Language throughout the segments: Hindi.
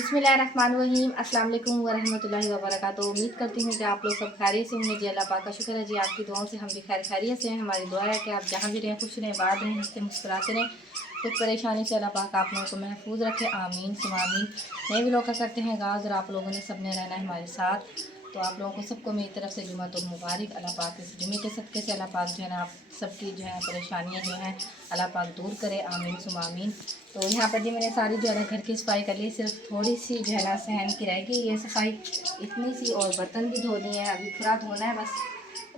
बिस्मिल्लाहिर्रहमानिर्रहीम अस्सलाम वालेकुम वरहमतुल्लाहि वबरकातुहू। उम्मीद करती हूँ कि आप लोग सब खैरियत से होंगे। जी अल्लाह पाक का शुक्र है जी, आपकी दुआओं से हम भी खैरियत से हैं। हमारी दुआ है कि आप जहाँ भी रहें खुश रहें, बात रहें, हंसते मुस्कुराते रहें। कुछ परेशानी से अल्लाह पाक आप लोगों को महफूज रखे, आमीन सुम आमीन। नए भी लोग करते हैं गाज़ और आप लोगों ने सब ने रहना है हमारे साथ। तो आप लोगों को सबको मेरी तरफ से जुम्मतुल मुबारक। अल्लाह पाक इस जुम्मे के सदक़े से अल्लाह पाक जो है ना आप सबकी जो है परेशानियाँ जो हैं अल्लाह पाक दूर करे, आमीन सुम आमीन। तो यहाँ पर जी मैंने सारी जो है ना घर की सफाई कर ली, सिर्फ थोड़ी सी जो है ना सहन की रहेगी ये सफाई इतनी सी, और बर्तन भी धो दिए हैं, अभी थोड़ा धोना है बस।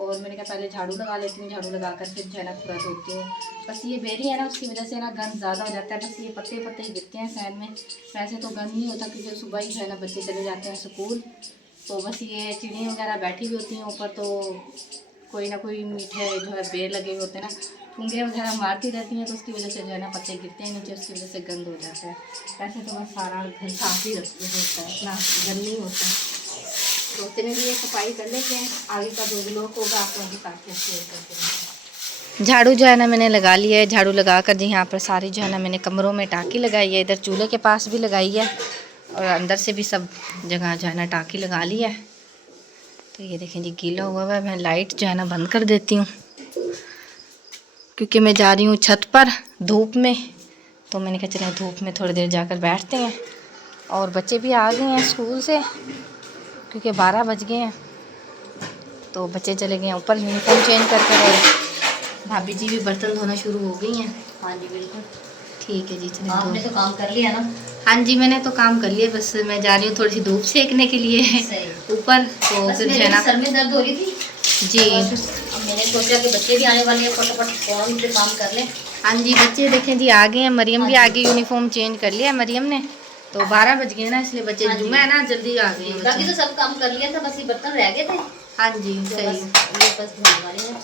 और मैंने कहा पहले झाड़ू लगा लेती हूँ, झाड़ू लगा कर फिर जो है ना थोड़ा धोती हूँ। बस ये बेरी है ना उसकी वजह से ना गंद ज़्यादा हो जाता है, बस ये पत्ते पत्ते ही गिरते हैं सहन में। वैसे तो गंद नहीं होता क्योंकि सुबह ही जो है ना बच्चे चले जाते हैं स्कूल। तो बस ये चिड़ियाँ वगैरह बैठी हुई होती हैं ऊपर, तो कोई ना कोई मीठे जो है पेड़ लगे हुए होते हैं ना, ठूंगे वगैरह मारती रहती हैं, तो उसकी वजह से जो है ना पत्ते गिरते हैं नीचे, उसकी वजह से गंद हो जाता है। वैसे तो बस सारा घर साफ ही होता है, इतना गंद नहीं होता है। तो इतने लिए सफाई कर लेते हैं, आगे का जो ब्लॉग होगा आप लोगों के साथ शेयर करते रहेंगे। झाड़ू जो है ना मैंने लगा लिया है, झाड़ू लगा कर जी यहाँ पर सारी जो है ना मैंने कमरों में टाँकी लगाई है, इधर चूल्हे के पास भी लगाई है और अंदर से भी सब जगह जो है ना टाँकी लगा ली है। तो ये देखें जी गीला हुआ है, मैं लाइट जो है ना बंद कर देती हूँ क्योंकि मैं जा रही हूँ छत पर धूप में। तो मैंने कहा चलें धूप में थोड़ी देर जाकर बैठते हैं। और बच्चे भी आ गए हैं स्कूल से क्योंकि 12 बज गए हैं, तो बच्चे चले गए हैं ऊपर यूनिफॉर्म चेंज कर कर। और भाभी जी भी बर्तन धोना शुरू हो गई हैं। हाँ जी बिल्कुल ठीक है जी, चलिए आपने तो काम कर लिया ना। हाँ जी मैंने तो काम कर लिया, बस मैं जा रही हूँ थोड़ी सी धूप सेकने के लिए ऊपर। तो फिर जो है ना सर में दर्द हो रही थी जी, अब मैंने सोचा कि बच्चे भी आने वाले हैं, फटाफट फ़ौरन से काम कर लें। हाँ जी बच्चे देखें जी आ गए हैं, मरियम भी आ गई, यूनिफॉर्म चेंज कर लिया मरियम ने। तो 12 बज गए ना इसलिए बच्चे जुम्मा है ना जल्दी आ गए हैं। बाकी तो सब काम कर लिया था, बस ये बर्तन रह गए थे। हाँ जी सही, ये बस धोने वाले हैं।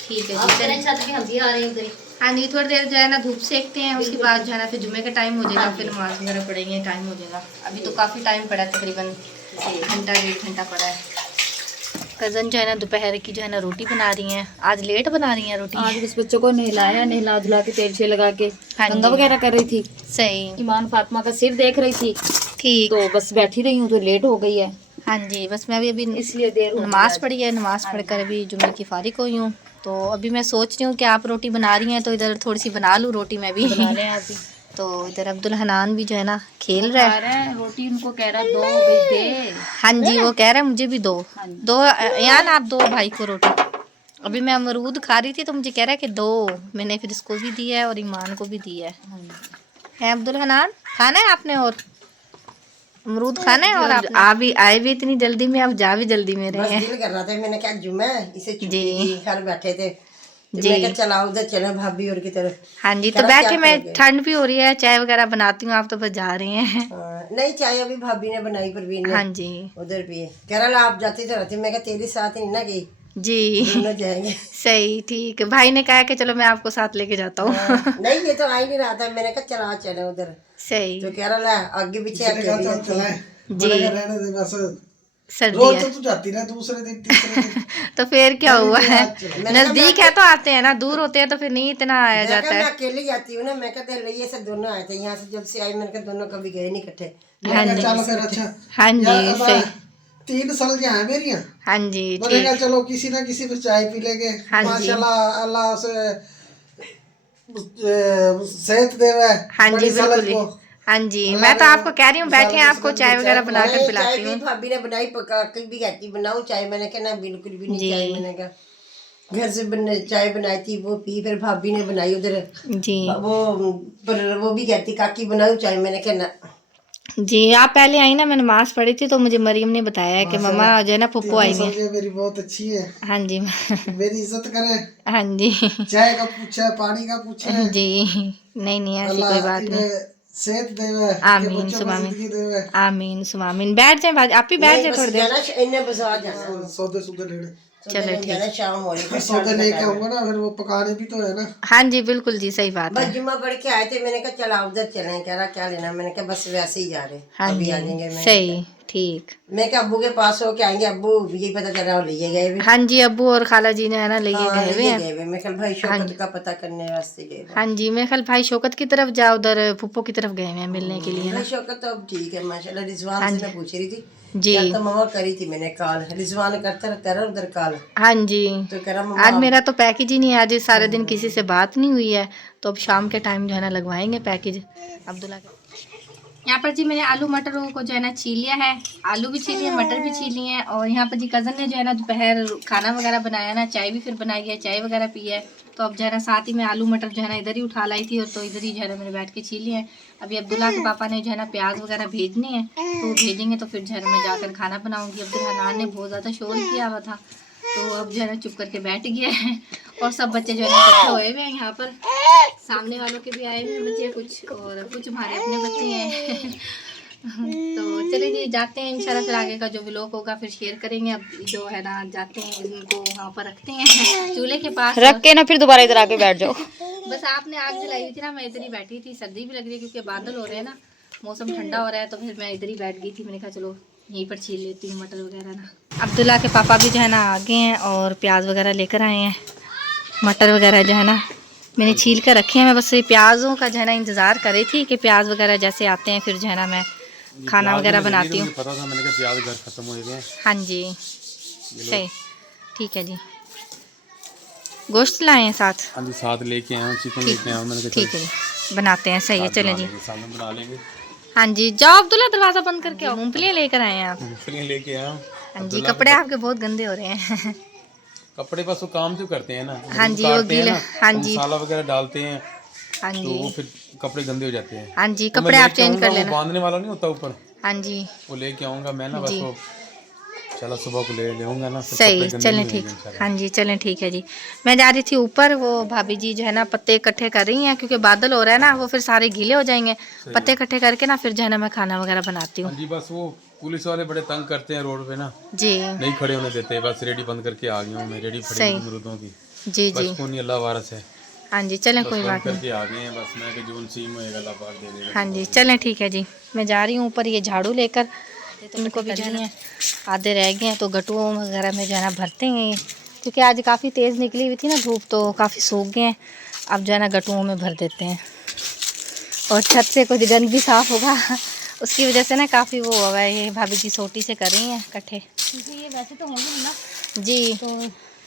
ठीक है जी चलें, छत पे हम भी आ रहे हैं उधर। हाँ जी थोड़ी देर जो है ना धूप सेकते हैं, उसके बाद जो है ना फिर जुम्मे का टाइम हो जाएगा, फिर नमाज वगैरह पढ़ेंगे, टाइम हो जाएगा। अभी तो काफ़ी टाइम पड़ा है, तकरीबन घंटा 1.5 घंटा पड़ा है। कज़न जो है ना दोपहर की जो है ना रोटी बना रही हैं, आज लेट बना रही हैं रोटी। आज बस बच्चों को नहलाया, नहला धुला के तेल से लगा के कंघा वगैरह कर रही थी। सही, ईमान फातिमा का सिर देख रही थी। ठीक, तो बस बैठी रही हूँ तो लेट हो गई है। हाँ जी बस मैं भी अभी इसलिए देर नमाज़ पढ़ी है, नमाज़ पढ़कर अभी जुम्मे की फारिग हुई हूँ। तो अभी मैं सोच रही हूँ कि आप रोटी बना रही हैं तो इधर थोड़ी सी बना लूँ रोटी मैं भी। बना लें आप भी। तो इधर अब्दुल हनान भी जो है ना खेल रहा है, रोटी उनको कह रहा दो भाई दे। हाँ जी वो कह रहा है मुझे भी दो दो यान, आप दो भाई को रोटी। अभी मैं अमरूद खा रही थी तो मुझे कह रहा है कि दो, मैंने फिर इसको भी दिया है और ईमान को भी दिया है अब्दुल हनान खाना है आपने और अमरूद खाना है। और आप भी आए भी इतनी जल्दी में, आप जा भी जल्दी में रहे हैं। दिल कर रहा था, मैंने कहा जुम्मा इसे छुट्टी दी, घर बैठे थे जी, मैं चला उधर चले भाभी और की तरफ। हाँ जी तो बैठे, मैं ठंड भी हो रही है, चाय वगैरह बनाती हूँ, आप तो बस जा रहे हैं। नहीं चाय अभी भाभी ने बनाई, परवीन ने। हाँ जी उधर पिए, कह रहा आप जाती तो रहती, मैं तेरे साथ ही ना गई जी दोनों जाएंगे। सही ठीक है, भाई ने कहा कि चलो मैं आपको साथ लेके जाता हूँ। नहीं ये तो आ ही नहीं रहा था, मैंने कहा चला चले उधर। सही तो कह रहा आगे पीछे जी सर्दी है तो जाती ना दूसरे दिन तीसरे दिन। तो फिर क्या हुआ है, नजदीक है तो आते हैं ना, दूर होते हैं तो फिर नहीं इतना आया जाता है। मैं अकेले जाती हूँ ना, मैं कहते ये सब दोनों आए थे यहाँ से, जब से आई मैंने कहा दोनों कभी गए नहीं इकट्ठे। हाँ जी चलो फिर अच्छा। हाँ जी सही, 3 साल क्या है मेरी। हाँ जी बोलेगा चलो किसी ना किसी पे चाय पी लेंगे। हाँ जी माशाल्लाह अल्लाह से सेहत देवे। हाँ जी बिल्कुल हाँ जी, मैं तो आपको कह रही हूँ बैठे आपको चाय वगैरह बनाकर पिलाती हूँ। भाभी ने बनाई, पका भी कहती बनाओ चाय, मैंने कहा ना बिल्कुल भी नहीं चाय, मैंने कहा घर से चाय बनाई थी वो पी, फिर भाभी ने बनाई उधर जी वो भी कहती काकी बनाओ चाय, मैंने कहा ना। जी आप पहले आई ना, मैं नमाज पढ़ी थी तो मुझे मरियम ने बताया कि मम्मा जो है ना पप्पू आई है। मेरी बहुत अच्छी है। हाँ जी मेरी इज्जत करे। हाँ जी चाय का पूछा, पानी का पूछा जी, नहीं ऐसी कोई बात नहीं। सेहत देवे, आमीन सुमामीन, आमीन सुमामीन। बैठ जाए आप ही बैठ जाए थोड़ी देर, इन्हें बाजार जाना सौदे सूदे लेने। चलो ठीक, शाम हो रही सौदे लेके आऊंगा ना, फिर वो पकाने भी तो है ना। हाँ जी बिल्कुल जी सही बात बस है। जुम्मा पढ़ के आए थे, मैंने कहा चला उधर चलें, कह रहा क्या लेना, मैंने कहा बस वैसे ही जा रहे हाँ अभी जी आ जाएंगे। सही ठीक। मैं क्या अब्बू के पास होके आएंगे, अब्बू यही पता चल रहा ले गए हुए। हाँ जी, अब्बू और खाला जी ने है ना ले हाँ, गए हुए हैं। गए हुए। मैं कल भाई शौकत का पता करने वास्ते गए हुए। हाँ जी, मैं कल भाई शौकत की तरफ जा, उधर फूफो की तरफ गए हुए हैं मिलने के लिए ना। भाई शौकत तो अब ठीक है माशाल्लाह। रिजवान से मैं पूछ रही थी जी। क्या, तो मम्मा करी थी मैंने कॉल, रिजवान करता रहता है उधर कॉल। हाँ जी, तो कह रहा आज मम्मा मेरा तो पैकेज ही नहीं है, आज सारे दिन किसी से बात नहीं हुई है, तो अब शाम के टाइम जो है ना लगवाएंगे पैकेज अब्दुल्ला के। यहाँ पर जी मैंने आलू मटरों को जो है ना छील लिया है, आलू भी छील लिए, मटर भी छील लिए हैं। और यहाँ पर जी कज़न ने जो है ना दोपहर खाना वगैरह बनाया ना, चाय भी फिर बनाई है, चाय वगैरह पी है। तो अब जो है ना साथ ही में आलू मटर जो है ना इधर ही उठा लाई थी, और तो इधर ही जो है ना मैंने बैठ के छील लिए हैं। अभी अब्दुल्ला के पापा ने जो है ना प्याज वगैरह भेजनी है, तो वो भेजेंगे तो फिर जो है ना मैं जाकर खाना बनाऊँगी। अब्दुल हनान ने बहुत ज़्यादा शोर किया हुआ था, तो अब जो है ना चुप करके बैठ गया है। और सब बच्चे जो है ना इकट्ठे हुए हुए हैं यहाँ पर, सामने वालों के भी आए हुए हैं बच्चे कुछ, और कुछ हमारे अपने बच्चे हैं। तो चलिए जी जाते हैं, इंशाल्लाह फिर आगे का जो व्लॉग होगा फिर शेयर करेंगे। अब जो है ना जाते हैं, इनको वहाँ पर रखते हैं चूल्हे के पास रख के ना, फिर दोबारा इधर आके बैठ जाओ। बस आपने आग जलाई हुई थी ना, मैं इधर ही बैठी थी, सर्दी भी लग रही है क्योंकि बादल हो रहे हैं ना, मौसम ठंडा हो रहा है, तो फिर मैं इधर ही बैठ गई थी। मैंने कहा चलो यहीं पर छील लेती हूँ मटर वगैरह ना। अब्दुल्ला के पापा भी जो है ना आगे हैं और प्याज वगैरह लेकर आए हैं, मटर वगैरह जो है ना मैंने छील कर रखे हैं। मैं बस ये प्याज़ों का जो है ना इंतज़ार कर रही थी कि प्याज वगैरह जैसे आते हैं फिर जो है ना मैं खाना वगैरह बनाती हूँ। पता था, मैंने कहा प्याज घर खत्म हो गए। हाँ जी सही, ठीक है जी। गोश्त लाए हैं साथ? हाँ जी साथ लेके आया हूँ, चिकन लेके आया हूँ। मैंने कहा ठीक है जी, बनाते हैं। सही है, चलें जी। सालन बना लेंगे। हाँ जी, जाओ अब्दुल्ला दरवाज़ा बंद करके आओ। मूंगफलियाँ लेकर आए हैं आप? मूंगफलियाँ लेके आया हूँ। हाँ जी, कपड़े आपके बहुत गंदे हो रहे हैं। कपड़े बस वो काम जो करते हैं ना, हाँ जी, वो गीले। हाँ जी, मसाला वगैरह डालते हैं हाँ तो वो जी, फिर कपड़े गंदे हो जाते हैं। हाँ जी, तो मैं कपड़े आप लेके चेंज आऊंगा, कर वो लेना। बांधने वाला नहीं होता ऊपर, हाँ जी वो लेके आऊंगा मैं ना, बस जी। वो चलो सुबह को ले लेऊंगा ना, फिर सही, कपड़े गंदे चलें नहीं ठीक। होंगे इंशाल्लाह। हाँ जी चलें ठीक है जी। मैं जा रही थी ऊपर, वो भाभी जी जो है ना पत्ते इकट्ठे कर रही हैं क्योंकि बादल हो रहा है ना, वो फिर सारे गीले हो जाएंगे। पत्ते इकट्ठे करके ना फिर जो है ना मैं खाना वगैरह बनाती हूँ। हाँ जी, बस वो पुलिस वाले बड़े तंग करते हैं रोड पे ना, जी नहीं खड़े होने देते। बस रेडी बंद करके आ गया हूँ मैं, रेडी खड़ी हूँ अमरूदों की। जी जी। बस नहीं, अल्लाह वारस है। हाँ जी चलें, बस कोई बंद बात नहीं। करके आ गए हैं, बस मैं कि जो नसीब में होएगा अल्लाह पाक दे देगा। हाँ जी चलें ठीक है जी। मैं जा रही हूँ ऊपर ये झाड़ू लेकर, इनको भी जो है आधे रह गए हैं तो गटुओं वगैरह में जो है ना भरते हैं ये, क्योंकि आज काफ़ी तेज़ निकली हुई थी ना धूप, तो काफ़ी सूख गए हैं। अब जो है ना गटुओं में भर देते हैं, और छत से कुछ गंद भी साफ़ होगा, उसकी वजह से ना काफ़ी वो होगा। ये भाभी जी सोटी से कर रही हैं इकट्ठे। ये वैसे तो होंगे ना, जी तो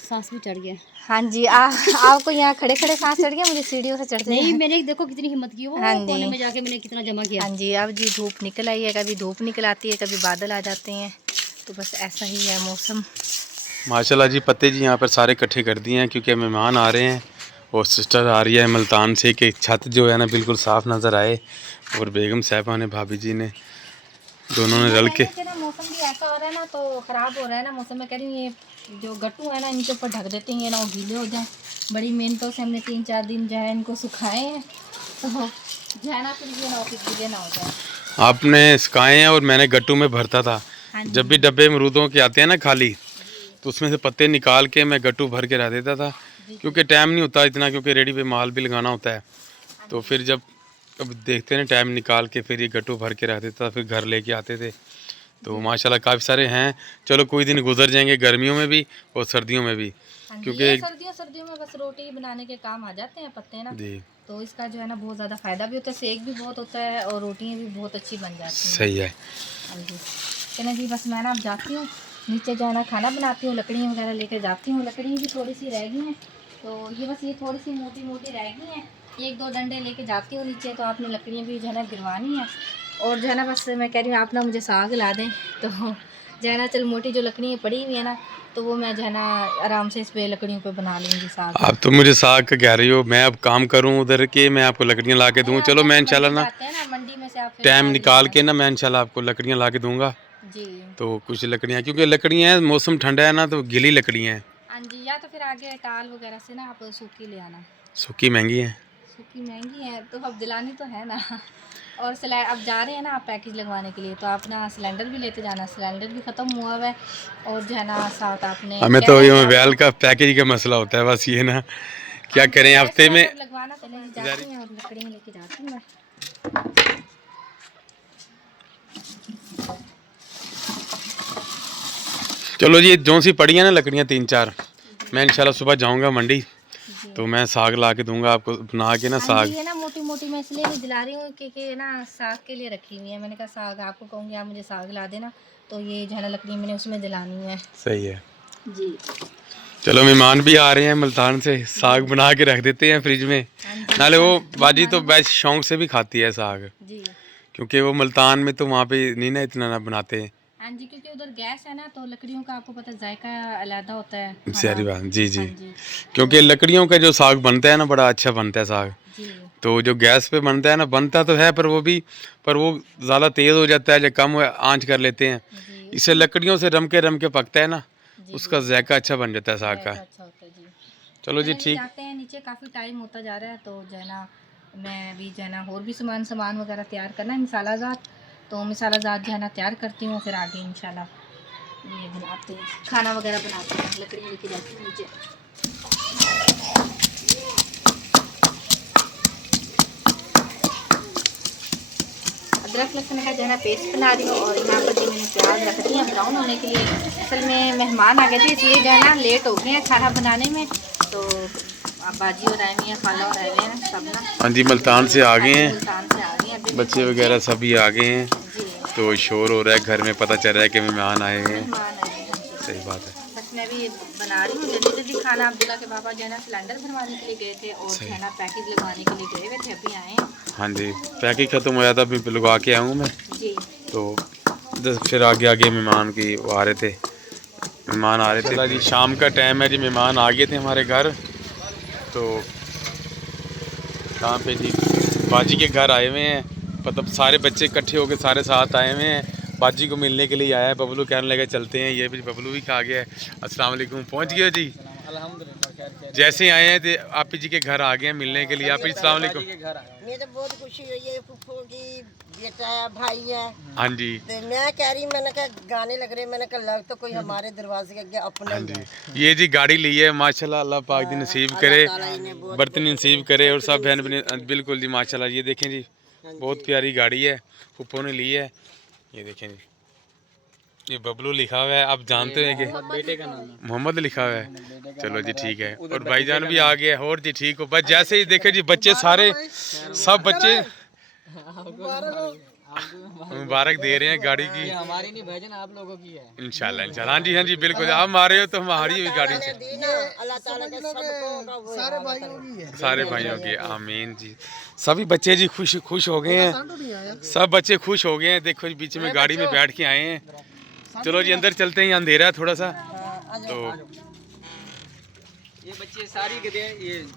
सांस भी चढ़ गया। हाँ जी, आपको यहाँ खड़े खड़े सांस चढ़ गया, मुझे सीढ़ियों से चढ़ते नहीं, मैंने देखो कितनी हिम्मत की, वो हाँ कोने जी। में जाके मैंने कितना जमा किया। हाँ जी, अब जी धूप निकल आई है, कभी धूप निकल आती है, कभी बादल आ जाते हैं, तो बस ऐसा ही है मौसम। माशाल्लाह जी, पत्ते जी यहाँ पर सारे इकट्ठे कर दिए हैं क्योंकि मेहमान आ रहे हैं और सिस्टर आ रही है मुल्तान से कि छत जो है ना बिल्कुल साफ़ नज़र आए। और बेगम साहबा ने, भाभी जी ने, दोनों ने रल के। मौसम भी ऐसा हो रहा है ना, तो ख़राब हो रहा है ना मौसम। मैं कह रही हूँ ये जो गट्टू है ना इनके ऊपर ढक देते हैं ना, वो गीले हो जाए। बड़ी मेहनतों से हमने 3-4 दिन जो है इनको सुखाए हैं, तो जो है ना फिर ये ना गीले ना हो जाए। आपने सुखाए हैं और मैंने गट्टू में भरता था। हाँ जी। जब भी डब्बे अमरूदों के आते हैं ना खाली, तो उसमें से पत्ते निकाल के मैं गट्टू भर के रख देता था, क्योंकि टाइम नहीं होता इतना, क्योंकि रेडी पे माल भी लगाना होता है। तो फिर जब अब देखते हैं टाइम निकाल के फिर ये गट्टू भर के रख देता था, फिर घर लेके आते थे। तो माशाल्लाह काफ़ी सारे हैं। चलो कोई दिन गुजर जाएंगे, गर्मियों में भी और सर्दियों में भी, क्योंकि सर्दियों में बस रोटी बनाने के काम आ जाते हैं पत्ते ना, जी तो इसका जो है ना बहुत ज़्यादा फ़ायदा भी होता है, सेक भी बहुत होता है और रोटियाँ भी बहुत अच्छी बन जाती हैं। सही है। हाँ जी चलें जी, बस मैं ना अब जाती हूँ नीचे, जो है ना खाना बनाती हूँ, लकड़ियाँ वगैरह लेकर जाती हूँ। लकड़ियाँ भी थोड़ी सी रह गई हैं, तो ये बस ये थोड़ी सी मोटी मोटी रह गई हैं, 1-2 डंडे लेके जाती हूँ नीचे। तो आपने लकड़ियाँ भी जो है ना गिरवानी है, और जो है ना बस मैं कह रही हूँ आप ना मुझे साग ला दें, तो जो है ना चल मोटी जो लकड़ियाँ पड़ी हुई है ना, तो वो मैं जो है ना आराम से इस पे लकड़ियों पे बना लूँगी साग। आप तो मुझे साग का कह रही हो, मैं अब काम करूं उधर के, मैं आपको लकड़ियां ला के दूँ। चलो मैं इंशाल्लाह ना मंडी में से आप टाइम निकाल के ना, मैं इंशाल्लाह आपको लकड़ियां ला के दूंगा। जी। तो कुछ लकड़ियां, क्योंकि लकड़ियां हैं, मौसम ठंडा है ना, तो गीली लकड़ियां हैं। हाँ जी, या तो फिर आगे टाल वगैरह से ना आप सूखी ले आना। सूखी महंगी हैं। सूखी महंगी है तो अब दिलानी तो है ना। और अब जा रहे हैं ना आप पैकेज लगवाने के लिए, तो आप ना सिलेंडर भी लेते जाना, सिलेंडर भी ख़त्म हुआ हुआ है। और जो है ना साथ आपने हमें तो ये मोबाइल का पैकेज का मसला होता है, बस ये ना क्या करें हफ्ते में। लगवाना तो नहीं जाती हैं, और लकड़ियाँ लेके जाती हूँ मैं। चलो जी, जो सी पड़ी है ना लकड़ियाँ 3-4, मैं इंशाल्लाह सुबह जाऊंगा मंडी, तो मैं साग ला के दूंगा आपको बना के ना साग। ये ना मोटी मोटी मैं इसलिए नहीं दिला रही हूँ कि ना साग के लिए रखी हुई है। मैंने कहा साग आपको कहूँगी आप मुझे साग ला देना, तो ये जो है ना लकड़ी मैंने उसमें दिलानी है। सही है जी। चलो मेहमान भी आ रहे हैं मुल्तान से, साग बना के रख देते हैं फ्रिज में। नाले वो बाजी तो वैसे शौक से भी खाती है साग, जी क्योंकि वो मुल्तान में तो वहाँ पे नहीं ना इतना ना बनाते हैं। हाँ जी, क्योंकि उधर गैस है ना, तो लकड़ियों का आपको पता जायका अलग होता है। सारी बात जी जी, हाँ जी क्योंकि लकड़ियों का जो साग बनता है ना बड़ा अच्छा बनता है साग। जी तो जो गैस पे बनता है ना, बनता तो है पर वो ज़्यादा तेज़ हो जाता है, जो कम आंच कर लेते हैं। जी इससे लकड़ियों से रम के पकता है ना, उसका जायका अच्छा बन जाता है साग का। अच्छा होता है जी। चलो जी चलिए ठीक। जाते हैं नीचे, काफ़ी टाइम होता जा रहा है, तो जो है ना मैं भी जो है ना और भी सामान वगैरह तैयार करना है, मिसाला ज़ात, तो मिसाला ज़ात जो है ना तैयार करती हूँ, फिर आगे इंशाल्लाह ये बनाते हैं, खाना वगैरह बनाते हैं। लकड़ियाँ लेके जाती हूँ नीचे। अदरक लहसुन का जो है ना पेस्ट बना रही हूँ, और यहाँ पर जो मैंने प्याज रख दी है ब्राउन होने के लिए। असल में मेहमान आ गए थे, इसलिए जो है ना लेट हो गए हैं खाना बनाने में, तो अब बाजी और आए हुई हैं, खाला और आए हुए हैं सब ना। हाँ जी, मुल्तान से आ गए हैं, मुल्तान से आ गए हैं अभी बच्चे वगैरह सभी आ गए हैं, जी। तो शोर हो रहा है घर में, पता चल रहा है कि मेहमान आए हैं। मेहमान आए हैं जी। सही बात है। बस मैं भी बना रही हूँ जल्दी जल्दी खाना। अब्दुल्ला के पापा जो है ना सिलेंडर भरवाने के लिए गए थे, और जो है ना पैकेज लगवाने के लिए गए हुए थे, अभी आए हैं। हाँ जी, पैकेज ख़त्म हो जाता, अभी लगवा के आया हूँ मैं, जी तो फिर आगे मेहमान की वो आ रहे थे, मेहमान आ रहे थे जी। शाम का टाइम है जी, मेहमान आ गए थे हमारे घर, तो कहाँ पे जी, बाजी के घर आए हुए हैं, मतलब सारे बच्चे इकट्ठे होकर सारे साथ आए हुए हैं, बाजी को मिलने के लिए आया है। बबलू कहने लगा चलते हैं, ये भी बबलू भी खा गया है। अस्सलाम वालेकुम, पहुँच गए हो जी? अल्हम्दुलिल्लाह। जैसे ही आए हैं तो आप जी के घर आ गए हैं मिलने के लिए। आप जी अस्सलाम वालेकुम। मुझे तो बहुत खुशी हुई है, फुफ्फो की बेटा है, भाई है। हाँ जी तो मैं कह रही, मैंने कहा गाने लग रहे, मैंने कहा लग तो कोई हमारे दरवाजे के आगे अपना हाँ ही जी, है। ये जी गाड़ी ली है माशाल्लाह, अल्लाह पाक दी नसीब करे, बर्तन नसीब करे, और सब बहन बहन बिल्कुल जी माशाल्लाह। ये देखें जी, बहुत प्यारी गाड़ी है, फुप्पो ने ली है। ये देखें जी, ये बबलू लिखा हुआ है, आप जानते हैं कि बेटे का नाम है। मोहम्मद लिखा हुआ है। चलो जी ठीक है, और भाईजान भी आ गए, और जी ठीक हो। बस जैसे ही देखे जी बच्चे सारे, सब बच्चे मुबारक दे रहे हैं गाड़ी की। ये हमारी नहीं भाईजान, आप लोगों की है। इंशाल्लाह इंशाल्लाह, हाँ जी हाँ जी बिल्कुल, आप हमारे हो तो हमारी हुई गाड़ी से, अल्लाह ताला के सबको का सारे भाइयों की है। सारे भाइयों के आमीन जी। सभी बच्चे जी खुश हो गए हैं, सब बच्चे खुश हो गए हैं। देखो जी बीच में गाड़ी में बैठ के आए हैं। चलो जी अंदर चलते हैं, अंधेरा है थोड़ा सा, तो ये बच्चे सारी गधे,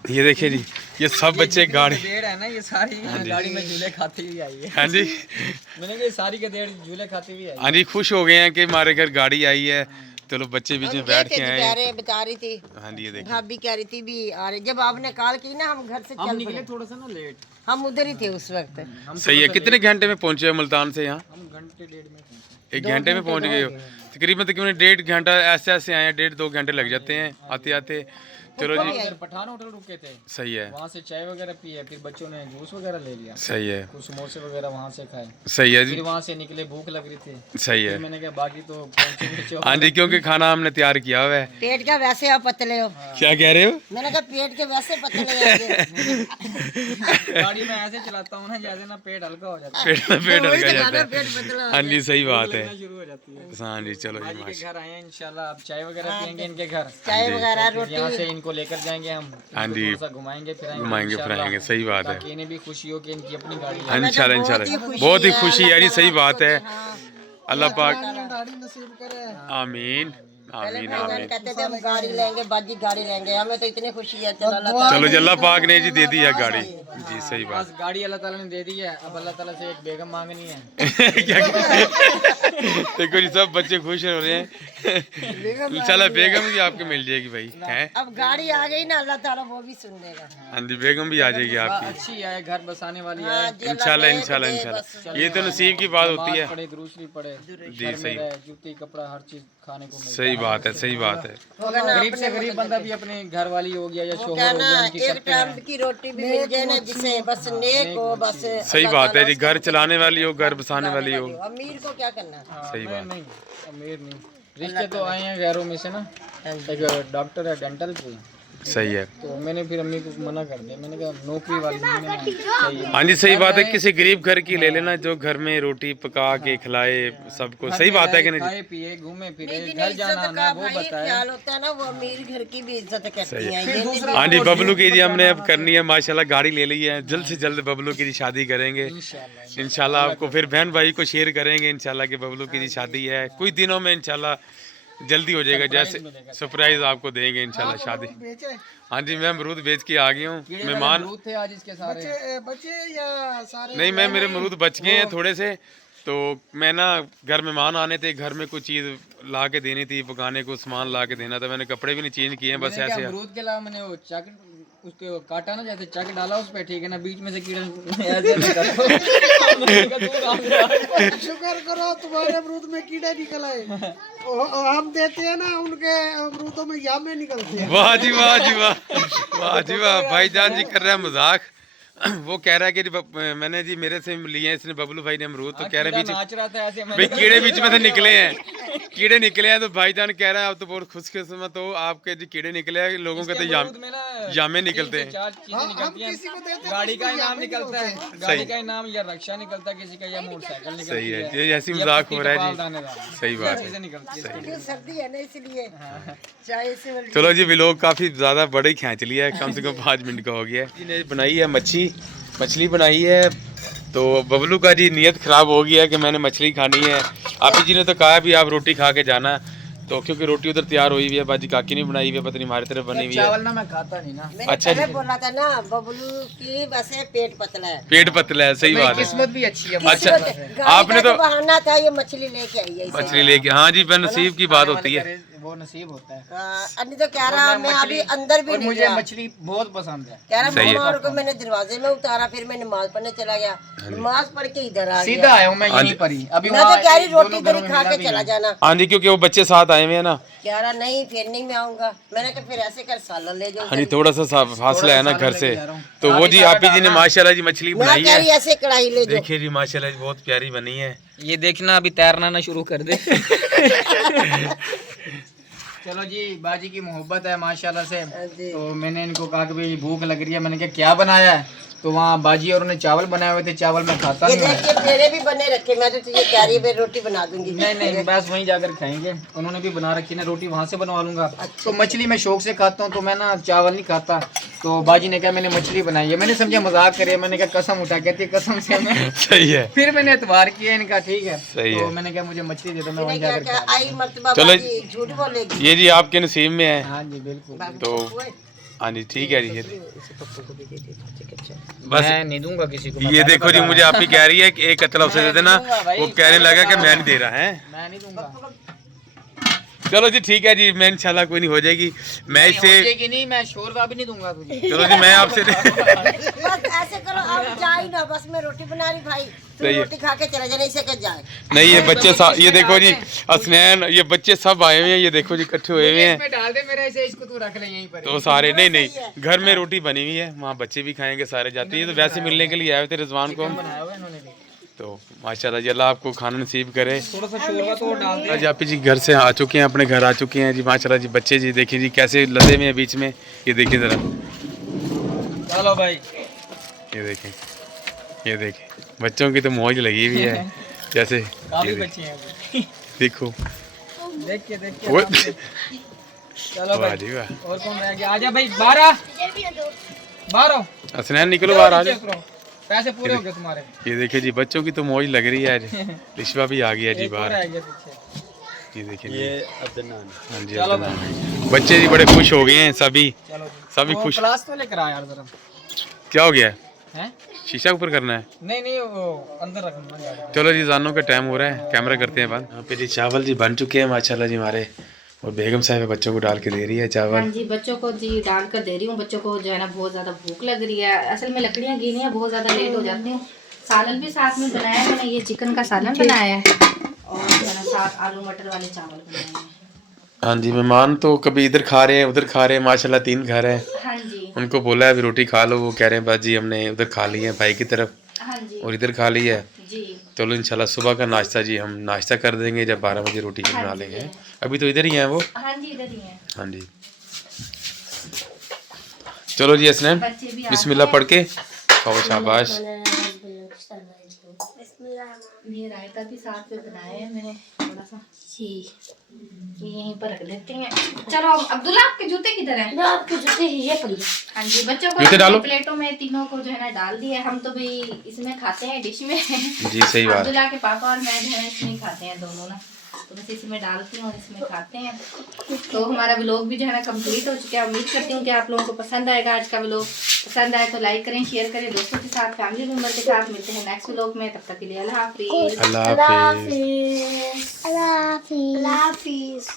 ये देखिए जी, ये सब बच्चे गाड़ी, गधेड़ है ना, ये सारी गाड़ी में झूले खाती हुई आई है। हाँ जी मैंने कहा ये सारी गधेड़ झूले खाती हुई आई है। हाँ जी, खुश हो गए हैं कि हमारे घर गाड़ी आई है। चलो बच्चे बीच में बैठ के आए हैं। बता रही थी, हाँ जी ये देखिए, भाभी कह रही थी भी आ रहे, जब आपने कॉल की ना हम घर से हम चल निकले पड़े, थोड़ा सा ना लेट, हम उधर ही थे उस वक्त। सही है। कितने घंटे में पहुंचे हो मुल्तान से यहाँ? हम घंटे डेढ़ में पहुंचे। 1 घंटे में पहुंच गए हो तकरीबन। 1.5 घंटा ऐसे आए हैं, 1.5-2 घंटे लग जाते हैं आते आते। चलो जी इधर पठान होटल रुके थे, सही है, वहाँ से चाय वगैरह पी है, फिर बच्चों ने जूस वगैरह ले लिया, सही है, कुछ समोसे वगैरह वहाँ से खाए, सही है जी, फिर वहाँ से निकले, भूख लग रही थी, सही है। फिर मैंने कहा बाकी तो पहुंचेंगे चौक। हाँ जी, क्योंकि खाना हमने तैयार किया हुआ है। पेट का वैसे आप पतले हो, क्या कह रहे हो? मैंने कहा पेट के वैसे पतले हैं। गाड़ी में ऐसे चलाता हूँ ना जैसे ना पेट हल्का हो जाता है, पेट हल्का जाता है। पेट पतला हाँ जी सही बात है। शुरू हो जाती है। हाँ जी चलो जी बाजी के माशा, घर आए हैं इंशाल्लाह, अब चाय वगैरह पियेंगे इनके घर, चाय वगैरह फिर यहाँ रोटी से इनको लेकर जाएंगे हम, हाँ इनको जी, थोड़ा सा घुमाएंगे घुमाएंगे फिराएंगे, सही बात है। ताकि इन्हें भी खुशी हो कि इनकी अपनी गाड़ी है। हाँ, इंशाल्लाह इंशाल्लाह, बहुत ही खुशी है जी, सही बात है। अल्लाह पाक गाड़ी नसीब करे। आमीन आमीन भाईजान आमीन। कहते थे हम गाड़ी लेंगे, बाजी गाड़ी लेंगे, हमें तो इतनी खुशी है। चलो अल्लाह ताला चलो जी अल्लाह पाक ने जी दे दी है गाड़ी जी, सही बात। बस गाड़ी अल्लाह ताला ने दे दी है, अब अल्लाह ताला से एक बेगम मांगनी है। क्या देखो जी सब बच्चे खुश हो रहे हैं। इंशाल्लाह बेगम भी आपके मिल जाएगी भाई, हैं? अब गाड़ी आ गई ना, अल्लाह ताला वो भी सुन लेगा। हाँ जी बेगम भी आ जाएगी आपकी, अच्छी है, घर बसाने वाली है। हाँ जी, अल्लाह इंशाल्लाह दे, इंशाल्लाह दे, इंशाल्लाह। बस। ये तो नसीब की बात होती है। पड़े दूसरी पड़े, जी, घर में सही। रहे, जूती कपड़ा हर चीज खाने को मिले। सही बात है, सही बात है। गरीब से गरीब बंदा भी अपने घर वाली हो गया या शोहर हो कहना गया, उनकी एक करते हैं। टाइम की रोटी भी मिल जाए ना, जिसे बस नेक हो, बस सही बात है जी, घर चलाने वाली हो, घर बसाने वाली हो, अमीर को क्या करना। हाँ, सही मैं बात। नहीं, अमीर नहीं, रिश्ते तो आए हैं गैरों में से ना, एक डॉक्टर है डेंटल पे, सही है। तो मैंने फिर अम्मी को मना कर दिया, मैंने कहा नौकरी वाली नहीं है, सही है। हाँ जी सही बात है, किसी गरीब घर की ले लेना जो घर में रोटी पका के खिलाए सबको, सही बात है कि नहीं? खाए पिए घूमे फिरे, घर जाना आना वो बताए। ख्याल होता है ना, वो अमीर घर की भी इज्जत करती है। हाँ जी बबलू की जी हमने अब करनी है माशाल्लाह, गाड़ी ले ली है, जल्द से जल्द बबलू की जी शादी करेंगे इंशाल्लाह। आपको फिर बहन भाई को शेयर करेंगे इंशाल्लाह कि बबलू की जी शादी है, कुछ दिनों में इंशाल्लाह जल्दी हो जाएगा, जैसे सरप्राइज आपको देंगे इंशाल्लाह शादी। हाँ जी मैं अमरूद बेच के आ गया हूँ, मेहमान अमरूद थे आज इसके सारे। बच्चे या सारे? नहीं मैं मेरे अमरूद बच गए हैं थोड़े से, तो मैं ना घर मेहमान आने थे, घर में कुछ चीज़ ला के देनी थी, पकाने को सामान ला के देना था, मैंने कपड़े भी नहीं चेंज किए हैं बस मैंने क्या ऐसे। अमरूद के अलावा मैंने वो चक उसको काटा ना, जैसे चक डाला उस पे, ठीक है ना, बीच में से कीड़ा ऐसे निकल शुक्र करो तुम्हारे अमरूद में कीड़े निकल आए। हम देते हैं ना, उनके अमरूदों में यामे निकलते हैं। वाह जी वाह जी वाह, वाह जी वाह, भाईजान जी कर रहा है मजाक। वो कह रहा है कि मैंने जी मेरे से लिए हैं इसने बबलू भाई ने अमरूद, तो कह रहे हैं नाच रहा था ऐसे, भाई कीड़े बीच में से निकले हैं, कीड़े निकले हैं, तो भाईजान कह रहा है आप तो बहुत खुशकिस्मत हो, आपके जी कीड़े निकले हैं, लोगों के तो यामे निकलते हैं। चार चीजें निकलती हैं, गाड़ी का इनाम निकलता है, गाड़ी का इनाम या रक्षा निकलता है किसी का, या मोटरसाइकिल निकलती सही है, है, ये ऐसी मजाक हो रहा है जी, सही बात है। चीजें निकलती है। सर्दी है ना इसलिए चाय से चलो जी व्लॉग काफ़ी ज़्यादा बड़ा ही खींच लिया है, कम से कम 5 मिनट का हो गया है। जी ने बनाई है मछली बनाई है, तो बबलू का जी नीयत ख़राब हो गया है कि मैंने मछली खानी है। आप जी ने तो कहा भी आप रोटी खा के जाना, तो क्योंकि रोटी उधर तैयार हुई हुई है, बाजी काकी नहीं बनाई हुई है, पता नहीं हमारी तरफ बनी हुई है। चावल ना मैं खाता नहीं ना। अच्छा जी बोला था ना बबलू की वैसे पेट पतला है, पेट पतला है, सही बात है। किस्मत भी अच्छी है। अच्छा आपने तो बहाना था, ये मछली लेके आई है मछली लेके, हाँ जी नसीब की बात होती है, वो नसीब होता है। अन्नी तो कह रहा मैं अभी अंदर भी और नहीं मुझे गया। मछली बहुत पसंद है। कह सही है। रहा और को मैंने दरवाजे में उतारा, फिर मैं नमाज पढ़ने चला गया, नमाज पढ़ के इधर आ सीधा गया। आया हूँ मैं यहीं पर ही। अभी मैं तो वहाँ कह रही रोटी दोनों इधर घरों ही में खा मिला के भी चला नहीं। जाना। हाँ जी क्योंकि वो बच्चे साथ आए हुए हैं ना। कह रहा नहीं फिर नहीं मैं आऊंगा, मैंने कहा फिर ऐसे कर सालन ले जाओ। हाँ जी थोड़ा सा फासला है ना घर से, तो वो जी आप जी ने माशाल्लाह जी मछली मैं बनाई कह रही है, ऐसे कढ़ाई ले जाओ। देखिए जी माशाल्लाह जी बहुत प्यारी बनी है। ये देखना अभी तैरना ना शुरू कर दे। चलो जी बाजी की मोहब्बत है माशाल्लाह से, तो मैंने इनको कहा कि भाई भूख लग रही है, मैंने कहा क्या बनाया है, तो वहाँ बाजी और उन्होंने चावल बनाए हुए थे, चावल मैं खाता ये नहीं हूँ। देखिए मेरे भी बने रखे, मैं तो तुझे कह रही है रोटी बना दूंगी। नहीं बस वहीं जाकर खाएंगे, उन्होंने भी बना रखी ना, रोटी वहाँ से बनवा लूंगा। तो मछली मैं शौक से खाता हूँ, तो मैं ना चावल नहीं खाता, तो बाजी ने कहा मैंने मछली बनाई है, मैंने समझा मजाक करे, मैंने कहा कसम उठा, कहती कसम से मैं सही है, फिर मैंने एतवार किया, इनका ठीक है, सही तो है। मैंने कहा मुझे मछली दे दो, मैं वहीं जाकर क्या आई मर्तबा चलो बाजी झूठ बोलेगी। ये जी आपके नसीब में है, हाँ जी बिल्कुल। तो हाँ जी ठीक है जी। बस मैं नहीं दूंगा किसी को। ये देखो जी मुझे आप ही कह रही है कि एक कतला उसे दे देना, वो कहने लगा कि मैं नहीं दे रहा है। मैं नहीं दूंगा। चलो जी ठीक है जी, मैं इंशाल्लाह कोई नहीं हो जाएगी, मैं इससे नहीं, मैं शोरबा भी नहीं दूंगा तुझे। चलो जी मैं आपसे बस ऐसे करो, अब जाए ना, बस मैं रोटी बना रही भाई, तू सही है। रोटी खा के चला जाना, इसे कर जाए। नहीं ये बच्चे ये देखो जी असनैन, ये बच्चे सब आए हुए हैं, ये देखो जी इकट्ठे हुए हुए हैं, इसमें डाल दे मेरा, इसे इसको तू रख ले यहीं पर। तो सारे नहीं घर में रोटी बनी हुई है, वहाँ बच्चे भी खाएंगे, सारे जाते हैं, तो वैसे मिलने के लिए आए हुए थे रिजवान को हम, बनाया हुआ है इन्होंने भी। तो माशाल्लाह जी अल्लाह आपको खाना नसीब करे। थोड़ा सा शोरबा तो डाल दे। आज आप जी घर से आ चुके हैं, अपने घर आ चुके हैं जी माशाल्लाह जी। बच्चे जी देखिए जी कैसे लदे में है बीच में, ये देखिए ज़रा, चलो भाई ये देखें बच्चों की तो मौज लगी हुई है जैसे, काफी बच्चे हैं अभी। देखो देख के वो चलो वाह भाई जी वाह। और कौन रह गया? आजा भाई बाहर आओ। असनैन निकलो बाहर आ जाओ। पैसे पूरे हो गए तुम्हारे। ये देखिए जी बच्चों की तो मौज लग रही है आज, रिश्वा भी आ गया जी एक और बाहर, रह गया पीछे। ये देखिए ये अब्दुल्लान, हाँ जी चलो अब्दुल्लान। बच्चे जी बड़े खुश हो गए हैं सभी, चलो सभी वो खुश। क्लास तो लेकर आ यार जरा। क्या हो गया है? हैं? शीशा ऊपर करना है? नहीं वो अंदर रखना। चलो जी जानों का टाइम हो रहा है, कैमरा करते हैं बंद। यहाँ पे जी चावल जी बन चुके हैं माशाल्लाह जी हमारे, और बेगम साहब बच्चों को डाल के दे रही है हाँ चावल। जी बच्चों को जी डाल कर दे रही हूँ, बच्चों को जो है ना बहुत ज़्यादा भूख लग रही है, असल में लकड़ियाँ गिनी है, बहुत ज़्यादा लेट हो जाती हूँ। सालन भी साथ में बनाया है मैंने, ये चिकन का सालन बनाया है, और जो है ना साथ आलू मटर वाले चावल बनाए हैं। हाँ जी मेहमान तो कभी इधर खा रहे हैं उधर खा रहे हैं, माशाल्लाह 3 घर है, हाँ जी उनको बोला है अभी रोटी खा लो, वो कह रहे हैं बाजी हमने उधर खा ली है भाई की तरफ हाँ जी और इधर खा ली है। जी चलो इंशाल्लाह सुबह का नाश्ता जी हम नाश्ता कर देंगे, जब 12 बजे रोटी बना लेंगे। अभी तो इधर ही हैं वो। हाँ जी इधर ही है। हाँ जी चलो जी हसनैन बच्चे भी बिस्मिल्लाह पढ़ के खाओ, शाबाश। ये रायता भी साथ में बनाया है मैंने थोड़ा सा जी, ये यहीं पर रख लेते हैं। चलो अब्दुल्ला आपके जूते किधर हैं? आपके जूते ये पड़ी है। हाँ जी बच्चों जूते डालो। को प्लेटों में तीनों को जो है ना डाल दिया है। हम तो भाई इसमें खाते हैं डिश में। जी सही बात। अब्दुल्ला के पापा और मैं जो है इसमें खाते हैं दोनों ना, तो बस इसमें डालती हूँ और इसमें खाते हैं। तो हमारा व्लॉग भी जो है ना कंप्लीट हो चुका है। उम्मीद करती हूँ कि आप लोगों को पसंद आएगा आज का व्लॉग। पसंद आए तो लाइक करें, शेयर करें दोस्तों के साथ, फैमिली मेम्बर के साथ। मिलते हैं नेक्स्ट व्लॉग में, तब तक के लिए अल्लाह हाफिज़। अल्लाह हाफिज़। अल्लाह हाफिज़।